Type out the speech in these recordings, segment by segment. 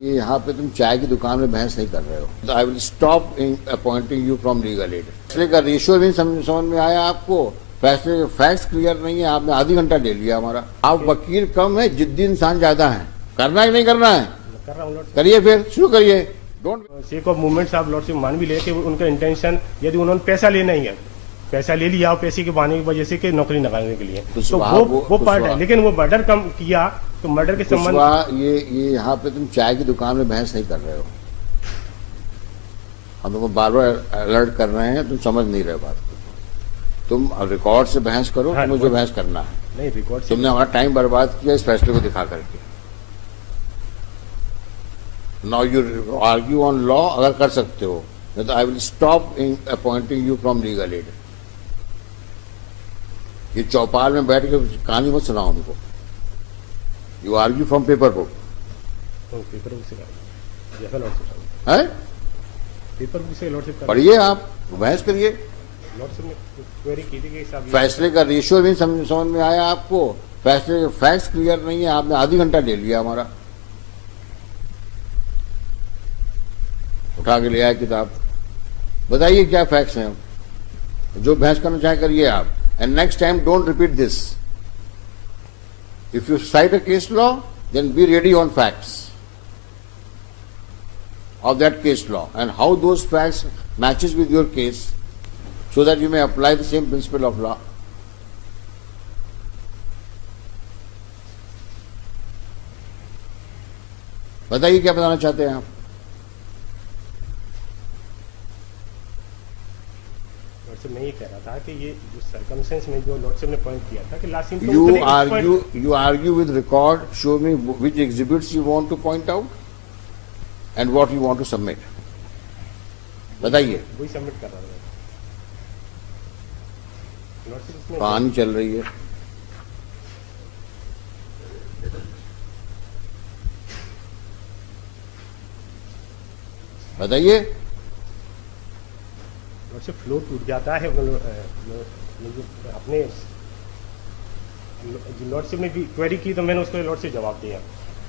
ये यहाँ पे तुम चाय की दुकान में बहस नहीं कर रहे हो। तो I will stop appointing you from legal aid. फैसले का रेशियो भी समझ में आया आपको। फैसले के फैक्ट्स क्लियर नहीं है, आपने आधी घंटा ले लिया हमारा। आप वकील कम है, जिद्दी इंसान ज्यादा है। करना है कि नहीं करना है? कर रहा हूँ। करिए, फिर शुरू करिए। डोंट सेक ऑफ मूवमेंट आप लॉर्डशिप मान भी ले कि उनका इंटेंशन यदि उन्होंने पैसा लेना ही है, पैसा ले लिया और पैसे के बहाने की वजह से कि नौकरी निकालने के लिए, तो वो पार्ट है। लेकिन वो मर्डर कम किया तो मर्डर के संबंध ये यहाँ पे तुम चाय की दुकान में बहस नहीं कर रहे हो। हम तुमको बार बार अलर्ट कर रहे हैं, तुम समझ नहीं रहे बात को। तुम रिकॉर्ड से बहस करो। हाँ, तुम्हें जो बहस करना है। नहीं, रिकॉर्ड तुमने हमारा टाइम बर्बाद किया इस फैसले को दिखा करके। Now you argue on law, अगर कर सकते हो, नहीं तो I will stop appointing you from legal aid. ये चौपाल में बैठ के कहानी मत सुनाओ उनको। You argue from paper book. Paper book से लॉर्डशिप है, पेपर बुक से लॉर्डशिप पढ़िए, आप बहस करिए। लॉर्डशिप ने क्वेरी की थी कि साहब फैसले का रेशियो भी समझ में आया आपको। फैसले के फैक्ट्स क्लियर नहीं है, आपने आधी घंटा ले लिया हमारा। उठा के ले आया किताब, बताइए क्या फैक्ट्स हैं। जो बहस करना चाहे करिए आप। And next time don't repeat this. If you cite a case law, then be ready on facts of that case law and how those facts matches with your case, so that you may apply the same principle of law. बताइए क्या बताना चाहते हैं आप? Lordship ने ये कह रहा था कि ये जो सर्कमस्टेंस में जो लॉर्डशिप ने पॉइंट किया था कि last seen you argue with record. Show me which exhibits you want to point out and what you want to submit. बताइए। वही सबमिट कर रहा था। लॉर्डशिप कहानी चल रही है। बताइए। लॉर्डशिप फ्लो टूट जाता है अपने। लॉर्डशिप ने भी क्वेरी की तो मैंने उसको लॉर्डशिप जवाब दिया।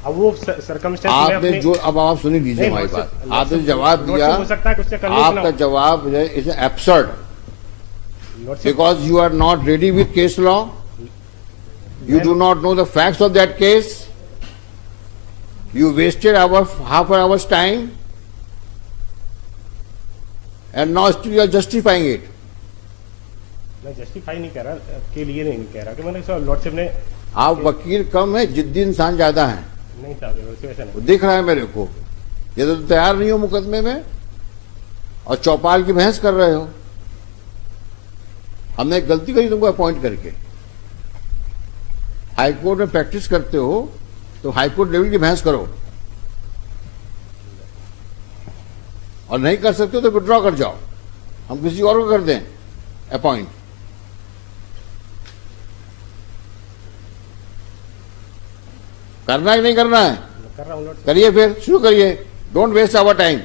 अब वो सर्कमस्टेंस आपने जो, अब आप सुनी लीजिए हमारी बात। आपने जवाब दिया, हो सकता है कुछ आपका जवाब is absurd because you are not ready with case law. You do not know the facts of that case. You wasted half an hour's time and now still you are justifying it. मैं justify नहीं कर रहा के लिए नहीं कह रहा कि मैंने लॉर्डशिप ने। आप वकील कम है, जिद्दी इंसान ज्यादा है। नहीं था ऐसा नहीं। दिख रहा है मेरे को। ये तो तैयार नहीं हो मुकदमे में और चौपाल की बहस कर रहे हो। हमने एक गलती करी तुमको अपॉइंट करके। हाईकोर्ट में प्रैक्टिस करते हो तो हाईकोर्ट लेवल की बहस करो, और नहीं कर सकते हो तो विड्रॉ कर जाओ। हम किसी और को कर दें अपॉइंट। करना है कि नहीं करना है? कर रहा हूँ। करिए, फिर शुरू करिए। Don't waste our time.